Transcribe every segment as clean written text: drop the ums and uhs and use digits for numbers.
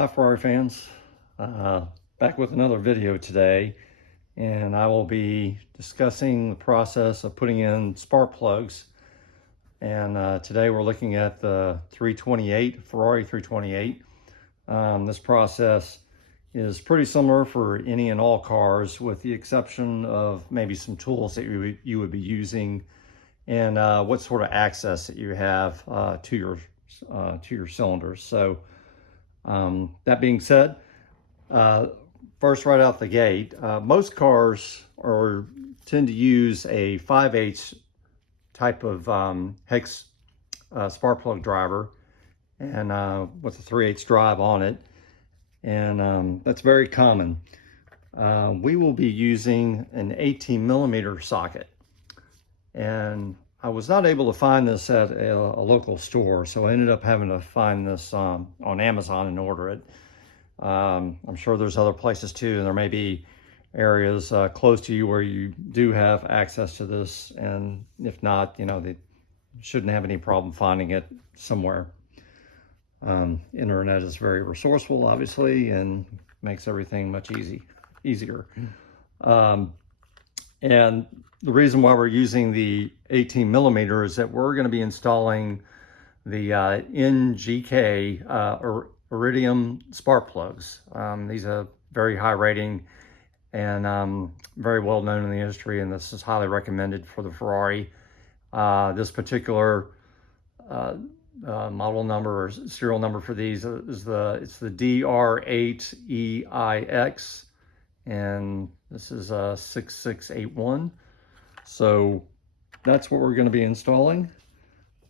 Hi Ferrari fans, back with another video today, and I will be discussing the process of putting in spark plugs. And today we're looking at the 328, Ferrari 328. This process is pretty similar for any and all cars, with the exception of maybe some tools that you would be using and what sort of access that you have to your cylinders. So that being said, first right out the gate, most cars tend to use a 5/8 type of hex spark plug driver, and with a 3/8 drive on it, and that's very common. We will be using an 18mm socket, and I was not able to find this at a local store, so I ended up having to find this on Amazon and order it. I'm sure there's other places too, and there may be areas close to you where you do have access to this, and if not, they shouldn't have any problem finding it somewhere. Internet is very resourceful, obviously, and makes everything much easier. And the reason why we're using the 18mm is that we're going to be installing the NGK Iridium spark plugs. These are very high rating and very well known in the industry, and this is highly recommended for the Ferrari. This particular model number or serial number for these is it's the DR8EIX, and this is 6681. So that's what we're going to be installing.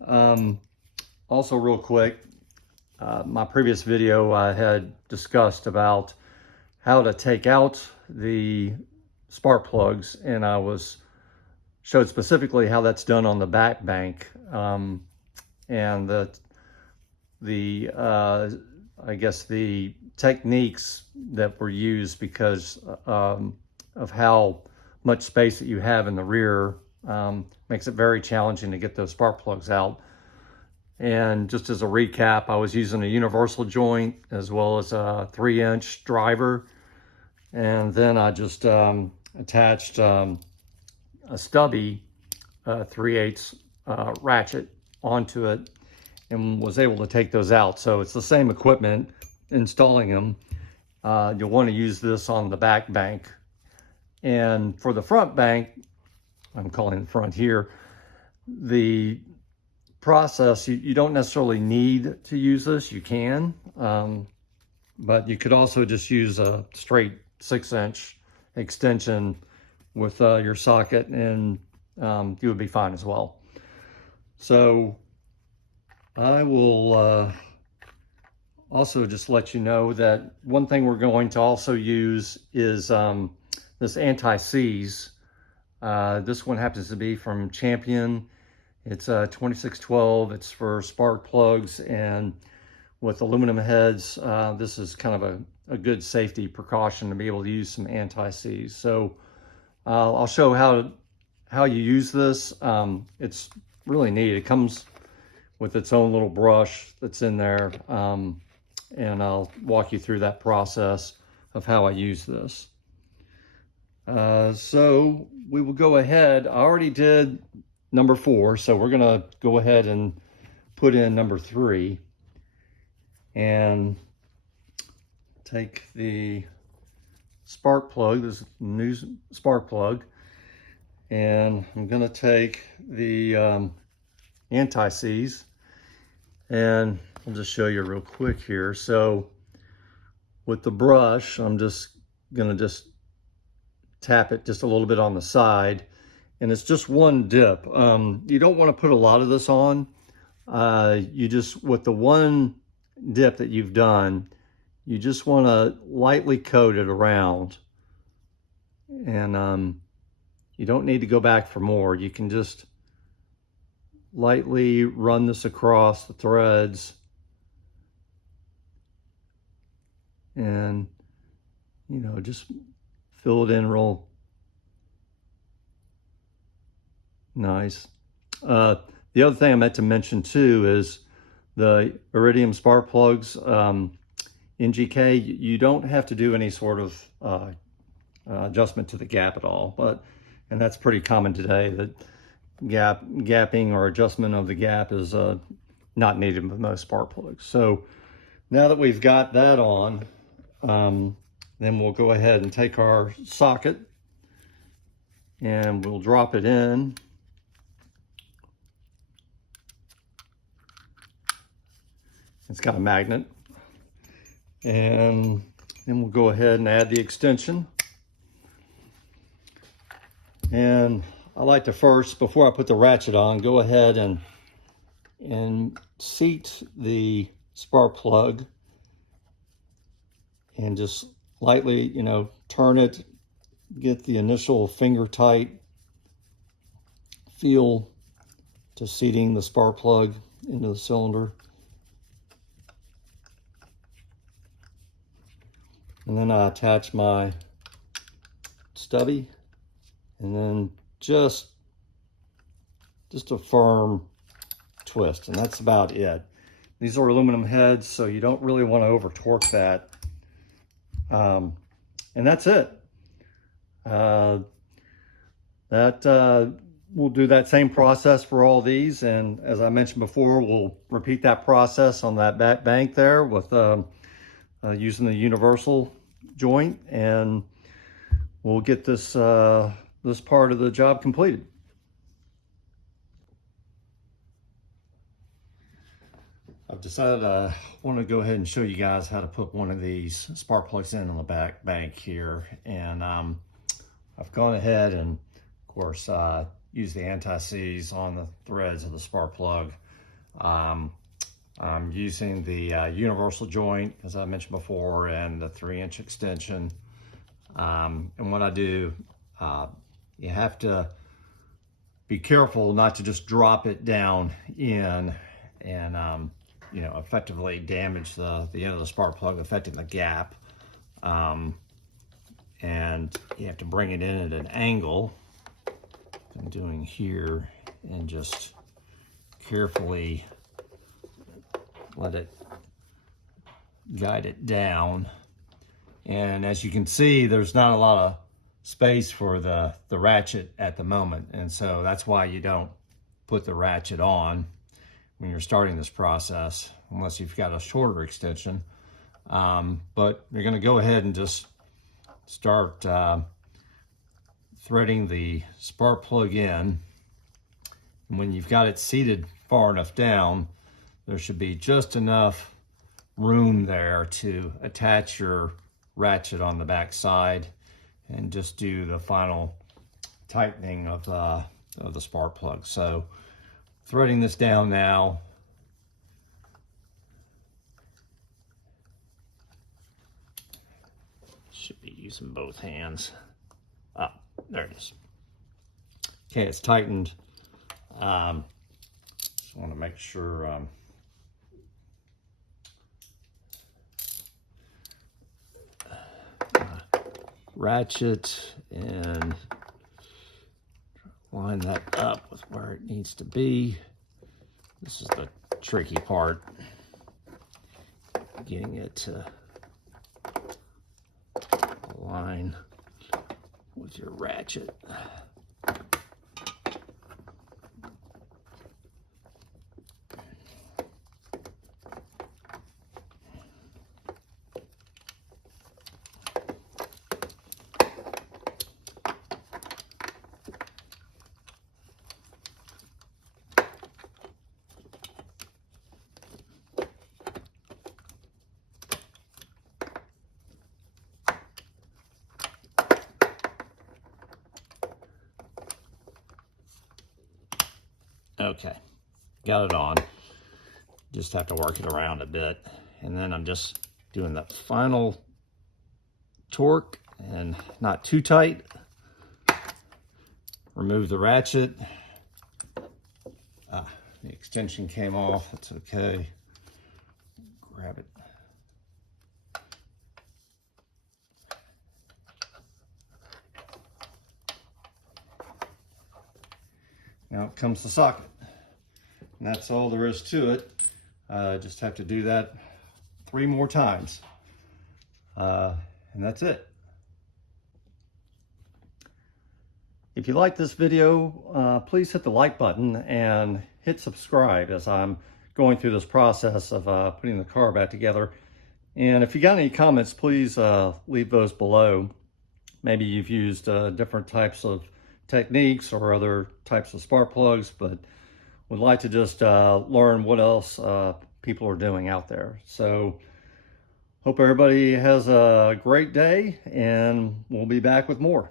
Also, real quick, my previous video I had discussed about how to take out the spark plugs, and I showed specifically how that's done on the back bank, and I guess the techniques that were used because of how much space that you have in the rear makes it very challenging to get those spark plugs out. And just as a recap, I was using a universal joint as well as a 3-inch driver, and then I just attached a stubby 3/8 ratchet onto it and was able to take those out. So it's the same equipment installing them. You'll want to use this on the back bank. And for the front bank, I'm calling the front here, the process, you don't necessarily need to use this. You can, but you could also just use a straight 6-inch extension with your socket, and you would be fine as well. So I will also just let you know that one thing we're going to also use is this anti-seize. This one happens to be from Champion. It's 2612. It's for spark plugs, and with aluminum heads, this is kind of a good safety precaution to be able to use some anti-seize. So I'll show how you use this. It's really neat. It comes with its own little brush that's in there, and I'll walk you through that process of how I use this. So we will go ahead. I already did number 4, so we're gonna go ahead and put in number 3 and take the spark plug, this new spark plug, and I'm gonna take the anti-seize, and I'll just show you real quick here. So with the brush, I'm just gonna tap it just a little bit on the side, and it's just one dip. You don't want to put a lot of this on. You just, with the one dip that you've done, you just want to lightly coat it around, and you don't need to go back for more. You can just lightly run this across the threads, and just fill it in real nice. The other thing I meant to mention too is the Iridium spark plugs. NGK, you don't have to do any sort of adjustment to the gap at all, and that's pretty common today, that gapping or adjustment of the gap is not needed with most spark plugs. So now that we've got that on, then we'll go ahead and take our socket and we'll drop it in. It's got a magnet. And then we'll go ahead and add the extension. And I like to first, before I put the ratchet on, go ahead and seat the spark plug and just lightly, you know, turn it, get the initial finger tight feel to seating the spark plug into the cylinder. And then I attach my stubby, and then just a firm twist, and that's about it. These are aluminum heads, so you don't really want to over torque that. And that's it. We'll do that same process for all these, and as I mentioned before, we'll repeat that process on that back bank there with using the universal joint, and we'll get this this part of the job completed. I've decided I want to go ahead and show you guys how to put one of these spark plugs in on the back bank here, and I've gone ahead and of course use the anti-seize on the threads of the spark plug. I'm using the universal joint, as I mentioned before, and the 3-inch extension. And what I do, you have to be careful not to just drop it down in and you know, effectively damage the end of the spark plug, affecting the gap. And you have to bring it in at an angle, I'm doing here, and just carefully let it guide it down. And as you can see, there's not a lot of space for the ratchet at the moment, and so that's why you don't put the ratchet on when you're starting this process, unless you've got a shorter extension. But you're going to go ahead and just start threading the spark plug in. And when you've got it seated far enough down, there should be just enough room there to attach your ratchet on the back side and just do the final tightening of the spark plug. So threading this down now. Should be using both hands. Ah, there it is. Okay, it's tightened. Just want to make sure ratchet and line that up with where it needs to be. This is the tricky part, getting it to align with your ratchet. Okay, got it on. Just have to work it around a bit. And then I'm just doing the final torque, and not too tight. Remove the ratchet. The extension came off, that's okay. Grab it. Now comes the socket. And that's all there is to it. Just have to do that 3 more times. And that's it. If you like this video, please hit the like button and hit subscribe as I'm going through this process of putting the car back together. And if you got any comments, please leave those below. Maybe you've used different types of techniques or other types of spark plugs, but would like to just learn what else people are doing out there. So hope everybody has a great day, and we'll be back with more.